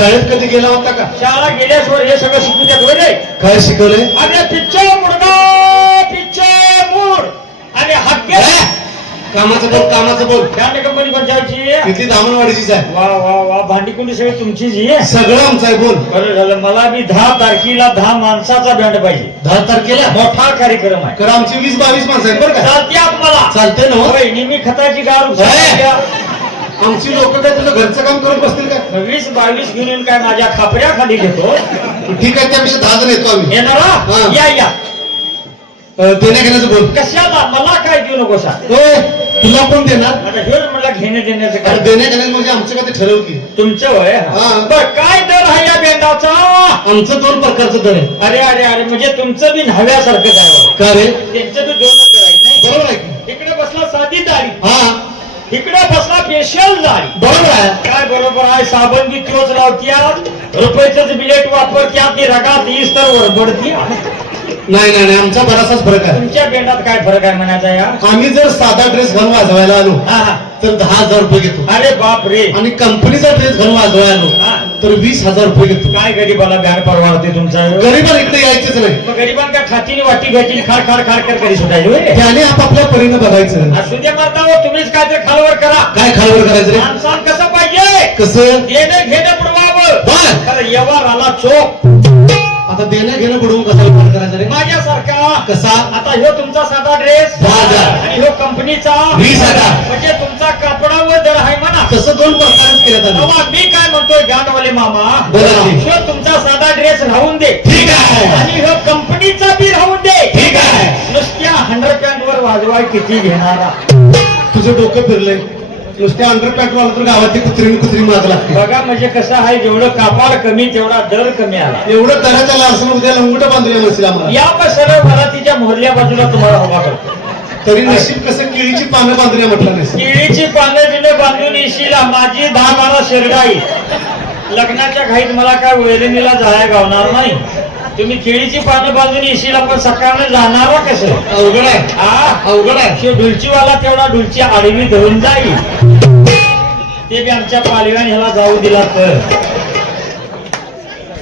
शाळेत कधी गेला होता का? शाळा गेल्याशिवाय हे सगळं शिकू द्या होय. काय शिकवले? अरे पिच्चर मुडगा पिच्चर मूड आणि हक्के कामाचं बोल, कामाचं बोल. बँड कंपनी पंचायतची तिथली दामणवाडीचीच आहे. वा वा वा भांडीकुंडी सगळी तुमचीच आहे. सगळं आमचं आहे. बोल. बरं झालं. मला बी 10 तारखेला 10 माणसाचा बँड पाहिजे. 10 तारखेला मोठा कार्यक्रम आहे. तर आमची 20-22 माणसं आहेत बरं का? चालते आम्हाला. चालते ना? होय निमी खताची गार आमची लोक काय तुझं घरचं काम करत बसतील का? 20-22 घेऊन येऊन काय माझ्या खापऱ्या खाली घेतो. ठीक आहे, त्यापेक्षा 10 जण येतो आम्ही. येणार हा. या या. देण्या घेण्याचं बोल. कशाला मला काय देऊ नको सा. होय, तुला कोण देणार? आता हे मला घेणे देण्याचं अरे काय देण्या घेण्याचं म्हणजे आमचं काय ते ठरव की. तुमचं होय. हा. बर काय दर आहे या बँडाचा? आमचं 2 प्रकारचं दर आहे. अरे अरे अरे म्हणजे तुमचं बी न्हाव्यासारखंच आहे बा. का रे? त्यांचं बी 2च दर आहेत नाही. बरोबर आहे की? इकडे बसला साधी दाढी, हा इकडे बसला स्पेशल दाढी. बरोबर आहे. काय बरोबर आहे. साबण बी तोच लावत्यात, रुपयाच बिलेट वापरत्यात, ती रगात हीच तर वरबडती. नाही नाही नाही, आमचा बराचसाच फरक आहे. तुमच्या बेंडात काय फरक आहे म्हणायचा या? आम्ही जर साधा ड्रेस घालून वाजवायला आलो हा, हा. तर 10,000 रुपये घेतो. अरे बाप रे. आणि कंपनीचा ड्रेस घालून वाजवायला आलो हा. तर 20,000 रुपये घेतो. काय गरीबाला बँड परवडते तुमचा? गरीबाला इकडे यायचंच नाही. मग गरिबांका खातीने वाटी घ्यायची, खाड खाड खाड कर करी सुटायची होय. त्याने आपापल्या परीने बघायचं. असू दे मारता हो, तुम्हीच काय तर खालवर करा. काय खालवर करायचं रे? माणसान कसं पाहिजे? कसं? देणं घेणं बुडवावं. बर. खरं व्यवहार आला चोक. आता देणं घेणं बुडवून कसा विचार करायचा रे? माझ्यासारखा कसा? आता ह्यो तुमचा साधा ड्रेस 10,000. आणि ह्यो कंपनीचा 20,000. म्हणजे तुमचा कापडावर दर आहे म्हणा. तसं 2 प्रकारच केलं जातं. तेव्हा मी काय म्हणतोय बँडवाले मामा, बोला की. ह्यो तुमचा साधा ड्रेस राहून दे. ठीक आहे. आणि ह्यो कंपनीचा बी राहून दे. ठीक आहे. नुसत्या 100 वर वाजवाय किती घेणारा? तुझं डोकं फिरलंय. नुसत्या अंडरपॅन्ट वाला तर गावातली कुत्री माग लागते. बघा म्हणजे कसं आहे, जेवढं कापड कमी तेवढा दर कमी आला. एवढं दराच्या लालसन उद्या लंगोट बांधूया मशीला आम्हाला. या पण सरळ भरातीच्या मोहरल्या बाजूला तुम्हाला उभा करतो. तरी नशीब कसं केळीची पानं बांधूया म्हटलं नाही. केळीची पानं बिनं बांधून येशीला माझी 10-12 शेरडाई. लग्नाच्या घाईत मला काय वैरणीला जाया गावणार नाही. तुम्ही केळीची पानं बांधून येशील, आपण सकाळनं जाणार कसं? अवघड आहे. हा अवघड आहे. ढुलचीवाला तेवढा ढुलची आडवी धरून जाईल. ते बी आमच्या पालव्याने ह्याला जाऊ दिला तर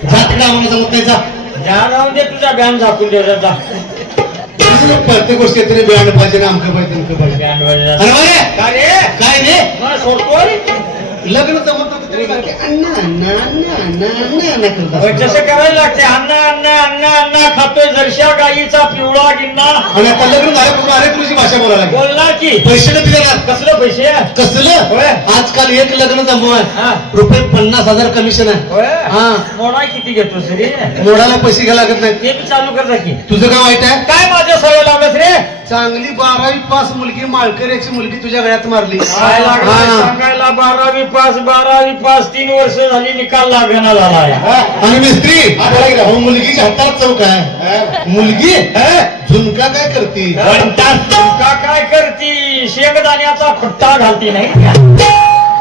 जातीला आम्हाला जमत नाही. जा जा राहून दे, तुझा बॅन झाकून दे जा. असं प्रत्येक गोष्टी येते ब्रँड पाहिजे ना, अमकं पाहिजे तमकं पाहिजे. बॅन अरे बाई, काय रे? काय रे? मला सोडतोय. लग्न जमत नव्हतं तरी बाकी अण्णा अण्णा अण्णा अण्णा अण्णा अण्णा करत होय, असतो. तसं करायला लागते. अण्णा अण्णा अण्णा अण्णा खातोय जरशा गाईचा पिवळा गिन्ना. आणि आता लग्न झाल्यापासून अरे तुझी भाषा बोलायला लागली. बोलणार की पैसे नाही देणार. कसलं पैसे? कसलं? होय. आजकाल एक लग्न जमवाय हा. रुपये 50,000 कमिशन आहे. होय. हा. मोडा किती घेतो रे? मोडाला पैसे घ्यायला लागत नाही. ते बी चालू करता की. तुझं काय वाईट आहे? काय माझ्या सवय लावलंस रे? चांगली 12वी पास मुलगी माळकऱ्याची मुलगी तुझ्या गळ्यात मारली. काय लागलं हा. सांगायला? 12वी पास 3 वर्ष झाली, निकाल लागणार झाला. आणि मिस्त्री हो, मुलगीच्या हातात चौक आहे. मुलगी झुणका काय करते? का काय करती? शेंगदाण्याचा फट्टा घालती नाही.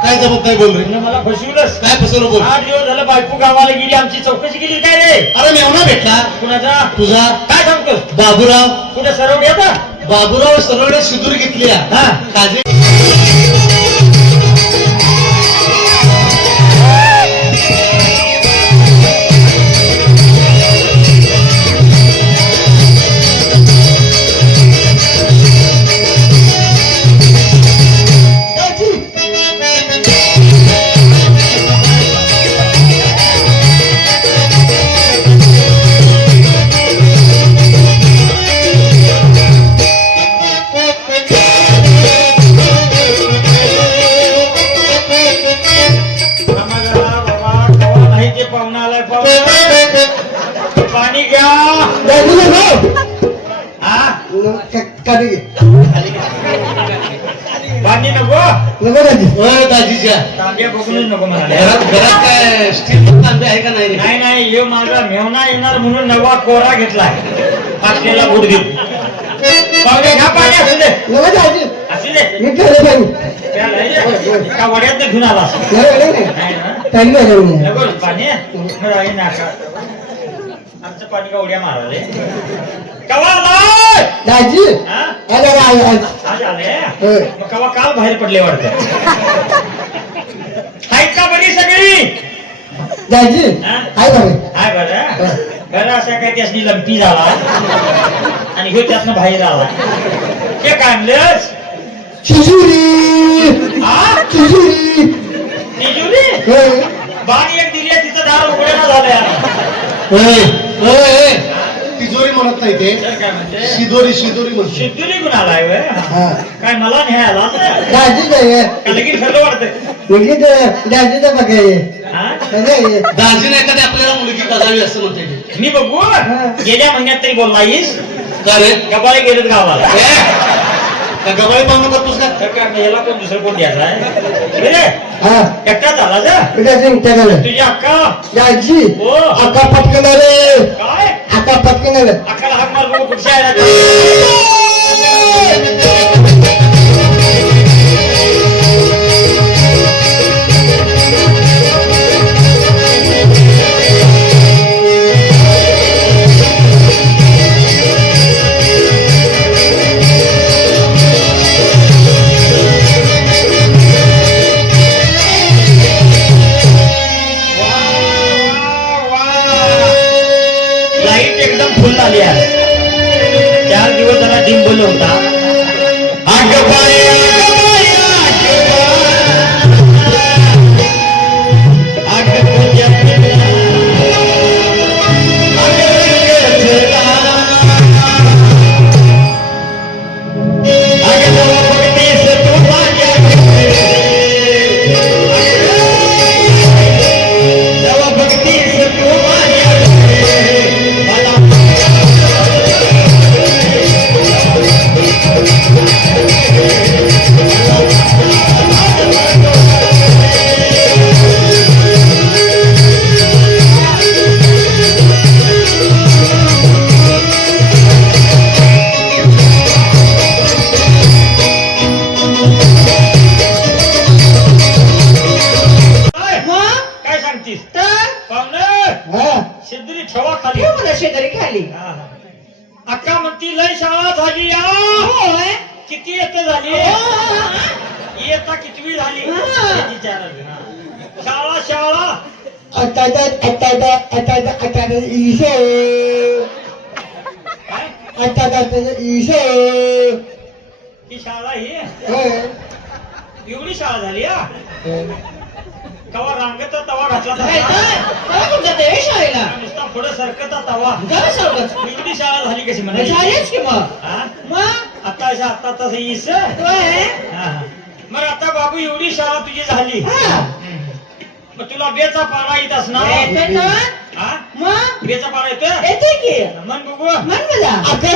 काय जमत नाही बोल रे. मला फसवलंस. काय फसवलं बोल. 8 दिवस झालं बायको गावाला गेली, आमची चौकशी केली काय रे? अरे मेवना भेटला कुणाचा? तुझा. काय सांगतोस? बाबूराव. कुठे सरवड येता? बाबूराव सरवडे शिदूर घेतली. हा. काजे पाणी घ्या. हा? पाणी नको. दाजीच्या तांब्या बघूनच नको म्हणाले. घरात काय स्टील तांबे आहे का नाही रे? नाही नाही, हे माझा मेवना येणार म्हणून नवा कोरा घेतलाय. पाचलेला गुड देऊ. पाहुणे घ्या पाणी. असू दे असू दे. प्याला ये. एका वड्यात घेऊन आला. नाही ना? नको पाणी. बरं आहे ना का? आमचं पाणी का उड्या माराले? कवा आलाय? हा? आज आले? मग कवा काल बाहेर पडले वाटतं. आहेत का बरी सगळी? दाजी हा? हाय बरं हाय बरं बरं असा काय त्यासनी लंपी झाला आणि ह्यो त्यातनं बाहेर आला ते काय म्हणलंस चिजुरी हा चिजुरी तिजुरी होय बाग एक दिली आहे, तिचं दार उघडेना झालं यार. होय होय तिजोरी म्हणत नाही ते तर काय म्हणते शिदोरी शिदोरी म्हणते शिद्दुरी गुण आलाय व्हय? हा काय मला न्यायला दाजी काय का लगीन ठरलं वाटतं मुलगी दाजी तर बघाय हा दाजी नाही कधी आपल्याला मुलगी बघावी असं म्हणते ते. मी बघू गेल्या महिन्यात तरी बोललायस का रे गबाळे गेलेत गावाला का गबाळी पाहुणं करतोस का तर काय याला कोण दुसरं कोण द्यायचा आहे रे हा एकटा झाला जा दाजी त्याला तुझी अक्का दाजी हो आका पटकन आले काय आका पटकन आले अक्काला हाक मार बघू कुठच्या आहे लाईट एकदम फुल झाली आहे 4 दिवस जरा डिंबल होता आग बाई, आग तुझ्या पिंडा, आग रंगचला, आग जेव्हा बघतेस तू माझ्याकडे, जेव्हा बघतेस तू माझ्याकडे मला काय सांगतीस पाहुणं हा शेंदरी ठेवा खाली शेजारी खाली हा. अक्का म्हणती लय शाळा झाली या किती येत झाली येता कितवी झाली हे विचारायचं. हा. शाळा शाळा आता ईशो काय ईशो ही शाळा ही होय एवढी शाळा झाली या कवा रांगत तवा घातला शाळेला नुसता पुढे सरकता तवा जरा सावकाश. एवढी शाळा झाली कशी म्हणाली झालीच की मग हा? मग आता आता तसं ईस होय. मग आता बाबू एवढी शाळा तुझी झाली हा. मग तुला बेचा पाडा येत असणार येतोय ना? हा मग बेचा पाडा येतोय येतोय की मन बघू म्हण मला आता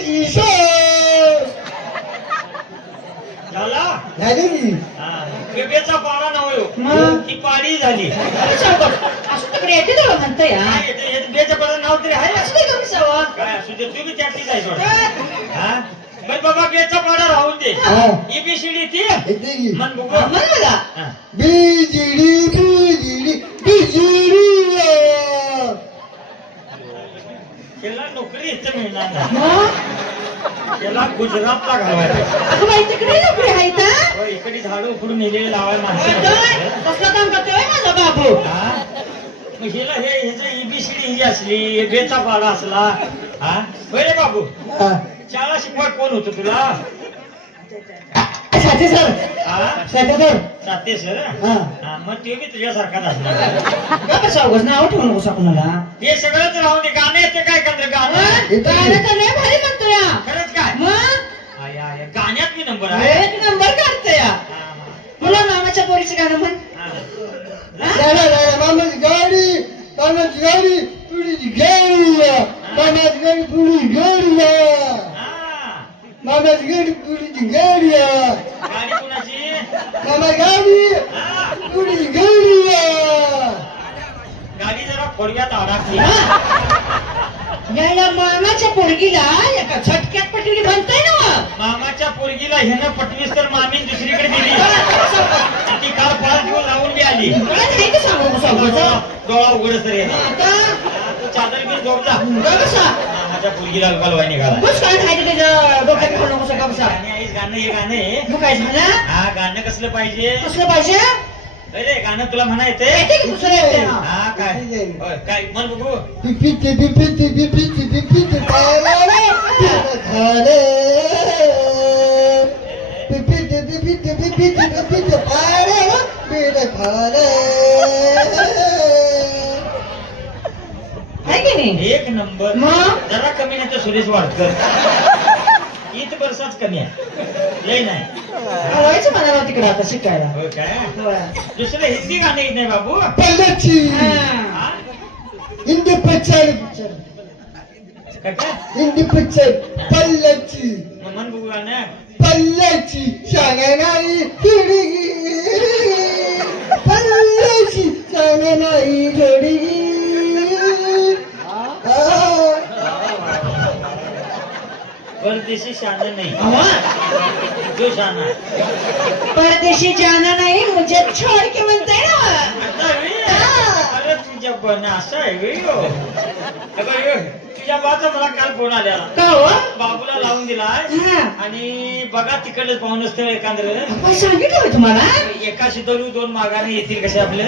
ईशो झाला झाली की हा. हे बेचा पाडा नव्हे मग? ही पाडी झाली सावकाश. असं तिकडे येते तेवढं म्हणतं या काय येते? हे बेचा पाडा नाव तरी आहे असं नाही कमी सवा काय असू दे तुम्ही त्यातलीच आहे सोड हा बरं बाबा बेचा पाडा राहून दे हा. एबीसीडी ती येते की मन बघू म्हण मला हा. बिजली त्याला नोकरी इथं मिळणार नाही मग त्याला गुजरातला घालवायला अगं बाई तिकडे नोकरी आहे का हो, इकडे झाडं उकडून नेलेले लावायला करतोय माणसं कसलं काम करतोय माझा बाबू हा? मग हिला हे ह्याचं एबीसीडी ही असली बेचा पाडा असला हा होय रे बाबू शाळा शिकवाय कोण होतं तुला साथी सर हा साथी सर साते सर हा. हा मग ते बी तुझ्यासारखाच असणार गप्प सावकाश नाव ठेवू नको कुणाला हे सगळंच राहून दे गाणं येतं काय करतं गाणं गाणं तर लय भारी म्हणतो या खरंच काय मग आय, आय, गाण्यात बी नंबर आहे एक नंबर काढतो या हा, मुला मामाच्या पोरीचं गाणं म्हण हा. मामाची गाडी पुढीची गाडी मामाची गाडी पुढी गाडी हा. मामाची गाडी पुढीची गाडी गाडी कुणाची मामा गाडी हा. पुढीची गाडी गाडी जरा फोडक्यात अडकली या मामाच्या पोरगीला एका झटक्यात पटली म्हणतोय ना मामाच्या पोरगीला ह्यानं पटवीस तर मामीन दुसरीकडे दिली ती काल 5 दिवस लावून बी आली तुला नाही का सांगू नको सावकाश डोळा उघडच रे आता तू चादर घेऊन झोप जा बसा मामाच्या पोरगीला घालवाय निघाला बस काय नाही त्याच्या डोक्यात घालू नको बसा गाणे आईस गाणं हे गाणं आहे मग काय झालं हा गाणं कसलं पाहिजे कसलं पाहिजे अरे गाणं तुला म्हणायचंय येते की दुसरं येते ना? हा काय होय, काय म्हण बघू पिपिटी पिपिटी पिपिटी पिपिटी पाराला पेढा खाले पिपिटी पिपिटी पिपिटी पिपिटी पाराला पेढा खाले आहे की नाही? एक नंबर मग? जरा कमी नाही तर सुरेश वाडकर इत बरसाच कमी आहे लय नाही व्हायचं मला तिकडे आता शिकायला. होय काय होय. दुसरं हिंदी गाणं येत नाही बाबू पल्लची हा. हा? हिंदी पिक्चर काय काय हिंदी पिक्चर पल्लची मग म्हण बघू गाणं पल्लची शाळा नाही खिडकी पल्लची शाळा नाही खिडकी परदेशी शान नाही अवा, जो शाना परदेशी जाना नाही मुझे छोड के म्हणताय ना. आता वे, अरे तुझ्या पण असं आहे वे हो. अगं यो, तुझ्या बाचा मला काल फोन आलेला का हो? बाबूला लावून दिलाय हा. आणि बघा तिकडच पाहून स्थळ एकांद्र आपण सांगितलं होय तुम्हाला? एकाशी दरू दोन मागाने येतील कसे आपले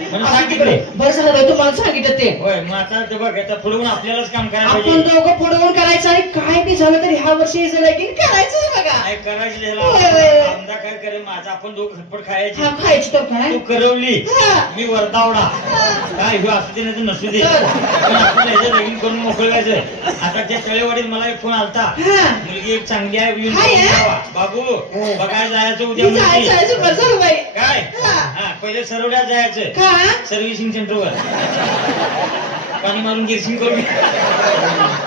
म्हणून सांगितले बरं झालं तुम्हाला सांगितलं ते. होय मग आता ते बघ आता पुढून आपल्यालाच काम करायला आपण पाहिजे दोघं पुढवून करायचं आणि काय बी झालं तरी ह्या वर्षी लगीन करायचं बघा. काय करायचं त्याला होय, होय. आमदा काय करेल माझा आपण दोघं खटपट खायची हा खायची तर काय? तू करवली हा. मी वरतावडा काय ह्यो असू दे नाही तर नसू दे पण आपण ह्याचं लगीन करून मोकळायचं आता त्या तळेवाडीत मला एक फोन आलता हा. मुलगी एक चांगली आहे येऊन हाय, बघून हा? जावा. बाबू बघायला जायचं उद्या मी मुलगी जायचं बरं झालं बाई. काय हा. हा पहिले सरवड्यात जायचं का? सर्व्हिसिंग सेंटरवर पाणी मारून गिरसिंग करून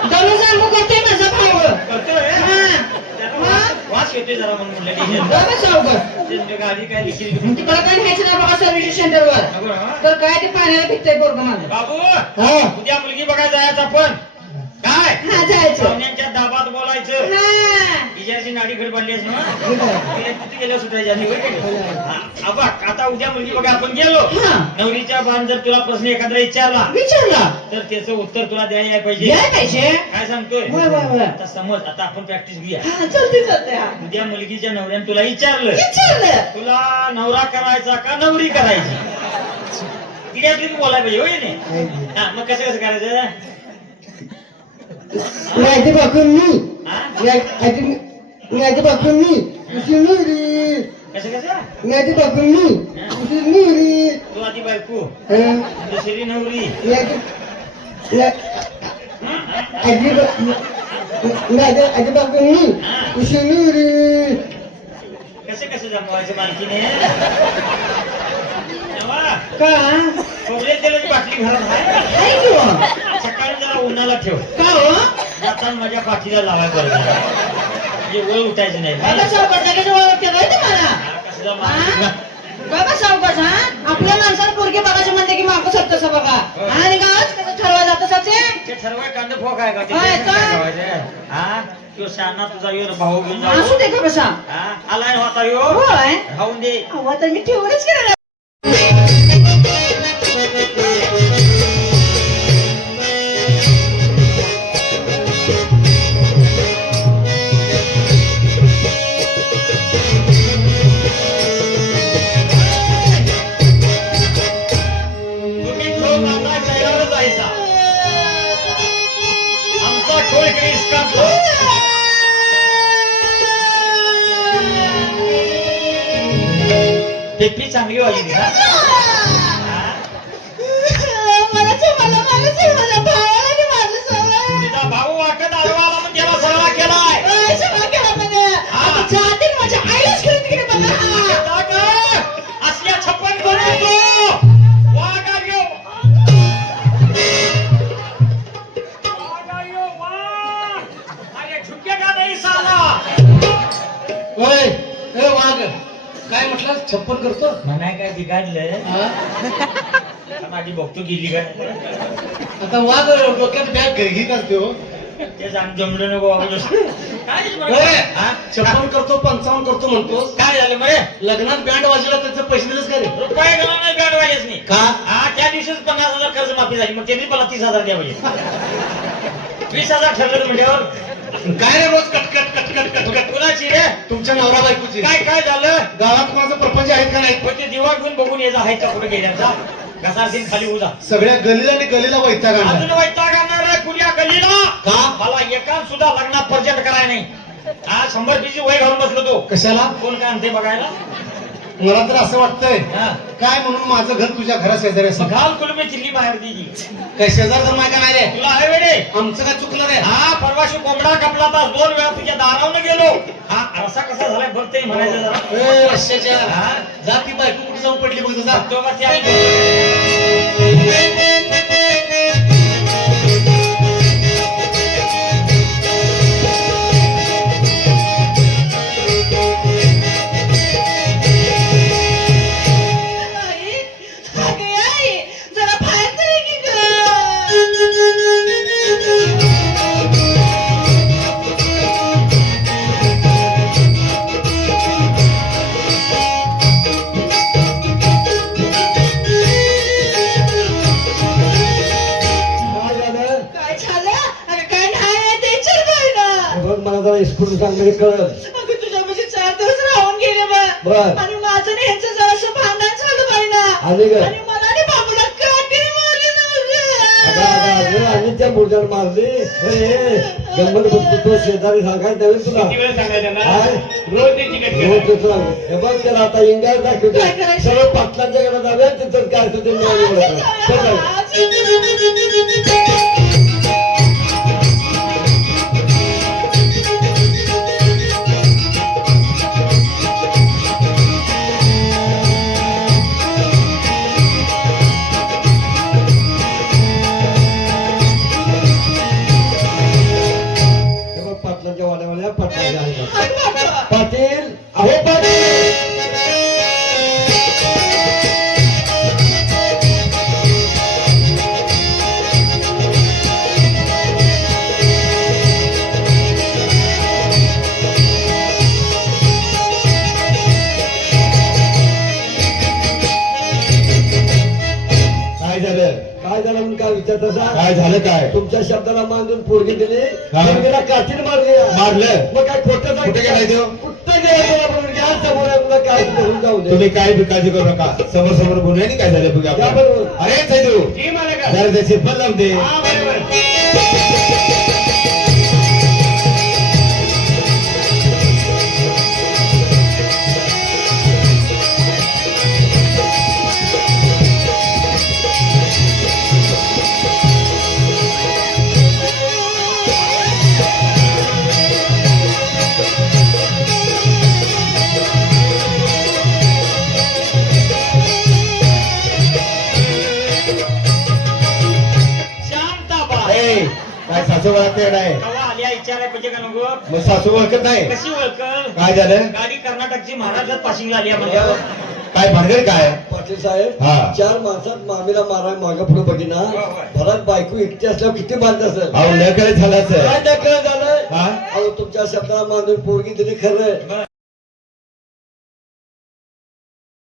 दररोज आंबो करते माझा भाऊ. करतोय हा. त्याला हा. वास येतोय जरा म्हणून म्हटलं दररोज सावकार. ते गाडी काय लिखील तिकडं काय न्यायचं ना बघा सर्व्हिस सेंटरवर. नको ना. तर काय ते पाण्याला भिजतंय पोरगं माझं. बाबू हा उद्या मुलगी बघायला जायचं आपण काय हा जायचं. पाहुण्यांच्या दाबात बोलायचं हा. तिच्याची नाडी गडबडलीस ना ठीक आहे. तिला किती गेल्या सुटायच्या नाही होय की नाही? हा, बघ आता उद्या मुलगी बघा आपण गेलो हा. नवरीच्या बाण जर तुला प्रश्न एखादा विचारला विचारला. तर त्याचं उत्तर तुला द्यायला यायला पाहिजे या पाहिजे. काय सांगतोय होय, होय, होय. आता समज आता आपण प्रॅक्टिस घेऊया हा, चालते चालते. हा. उद्या मुलगीच्या नवऱ्याने तुला विचारलं विचारलं. तुला नवरा करायचा का नवरी करायची तिच्यातली तू बोलायला पाहिजे होय नाही हा मग कसं करायचं नायती पाकून मी हा नायती पाकून मी उशी नुरी कसं कसं नायती पाकून मी उशी नुरी तू आधी बायको हं. दुसरी नवरी नायती पाकून मी उशी नुरी कसं कसं जमवायचं मालकीने तेव्हा का? खोबरेल तेलाची बाटली घरात आहे आहे की हो? सकाळी जरा उन्हाला ठेव का हो? जाताना माझ्या पाठीला लावाय बरं म्हणजे वर उठायचं नाही बाबा सावकार लगेच ओळखते बाई तुम्हाला. कसं जमा- हा? बाबा सावकार हा आपल्या माणसाला पोरगी बघायचं म्हणते की मागं सर तसं बघा आणि गावात कसं ठरवा जातं सचे. ते ठरवाय कांदा फोक आहे का ते होय, काय काय? ठरवायचं? हा तो शाना तुझा यो भाऊ घेऊन असू जाऊ दे का बसा. हा आलाय होता यो होय. खाऊन दे अहो तर मी ठेवूनच केलं. तुम्ही ठोक आपला चेहऱ्यावर जायचा आमचा ठोक इकडे इसकाटला पेपी चांगली वाजली का तुझा भाऊ वाकत आडवा आला पण त्याला सगळा केलाय आता का? असल्या छप्पन करून तो वाघ आयो वाघ अरे झुके का नाही साला होय ए वाघ काय म्हटलं छप्पन करतो म्हणाय काय बिघडलं हा? माझी बघतो गेली काय आता वाघ डोक्यात बॅग घेत असते हो ते सांग जमलं नको बाबू काय होय. हा? 56 करतो 55 करतो म्हणतोस काय झालं मरे लग्नात बँड वाजला त्याचे पैसे दिलेस का रे रुपये गेला नाही बँड वाजेच नाही का हा त्या दिवशीच 50,000 कर्ज माफी झाली मग त्यांनी मला 30,000 द्या पाहिजे 20,000 ठरलं म्हणल्यावर काय रे रोज कटकट कटकट कटकट कुणाची रे तुमच्या नवरा बायकोची काय काय झालं गावात कोणाचा प्रपंच आहेत का नाही पण ते दिवा घेऊन बघून यायचा आहे का कुठे गेल्याचा घसारसीन खाली उजा सगळ्या गलीला आणि गलीला वैताग आणला. अजून वैताग आणणार आहे कुण्या गल्लीला का? मला एका सुद्धा लग्नात पर्यटन करायला नाही आज 100 वय घालून बसलो तो कशाला कोण काय आणते बघायला मला तर असं वाटतंय हा. काय म्हणून माझं घर तुझ्या घरा शेजारी असं घाल कुलमे चिल्ली बाहेर दिली काय शेजार धर्म आहे का नाही रे तुला आहे वेडे आमचं काय चुकलं रे हा परवाशी कोंबडा कपला तास 2 वेळा तुझ्या दारावनं गेलो हा रसा कसा झालाय बघ ते म्हणायचं जरा ए, रश्याच्या हा? जा ती बायको कुठे जाऊन पडली बघ जा तो का ते आहे. आई, अगं आई, जरा बाहेर तरी की गं. काय झालं काय झालं अगं काय नाही ते चल बाई ना बघ मला जरा इस्कूल सांगणे कळलं अगं तुझ्यापाशी 4 दिवस राहून गेले बा बर. आणि माझं आणि ह्यांचं जरासं भांडण झालं बाई ना आणि काय? आणि मला आणि बाबूला काठीने मारली अगं अगं आणि त्या मुर्द्याला मारली गंमत बघतो तो शेजारी सांगायला द्यावे तुला किती वेळ सांगायचं ना काय? रोज ते चिकट हो केलं. ते सांग. हे बघ त्याला आता इंगाय दाखवतो काय करायचं? सर्व पाटलांच्या घरात जाऊया तिथं काय असतं ते मिळालं चल बाई. हे बघ पाटलांच्या वाड्यावाल्या पाटलांच्या आहेत. पाटील अहो पाटील काय झालं काय झालं म्हणून काय विचारता सांग? काय झालं काय तुमच्या शब्दाला मानून पोरगी दिली हा. पोरगीला काठीने मारली मारलं? मग काय खोटं कुठे गेलाय देव? कुठं गेला म्हणून घ्या समोर आहे, तुला काय होऊन जाऊ दे तुम्ही काय बी काळजी करू नका समोर समोर बोलूया आणि काय झालं बघा या आपण. बरोबर. अरे सैदू जी मला का जरा त्याची पण लावते हा बरोबर शांताबाई ए, काय सासू वळखते नाही कवा आल्या विचाराय पाहिजे का नको मग सासू वळखत नाही कशी ओळख काय झालं गाडी कर्नाटकची महाराजात पाशिंग आली आहे म्हणल्यावर काय भानगड काय पाटील साहेब हा. 4 माणसात मामीला माराय मागं पुढे बघिना घरात बायको एकटी असल्यावर किती बांध असेल अहो न कळत झालं असं. काय त्या कळ झालं हा? अहो तुमच्या शब्दाला मानून पोरगी दिली खरं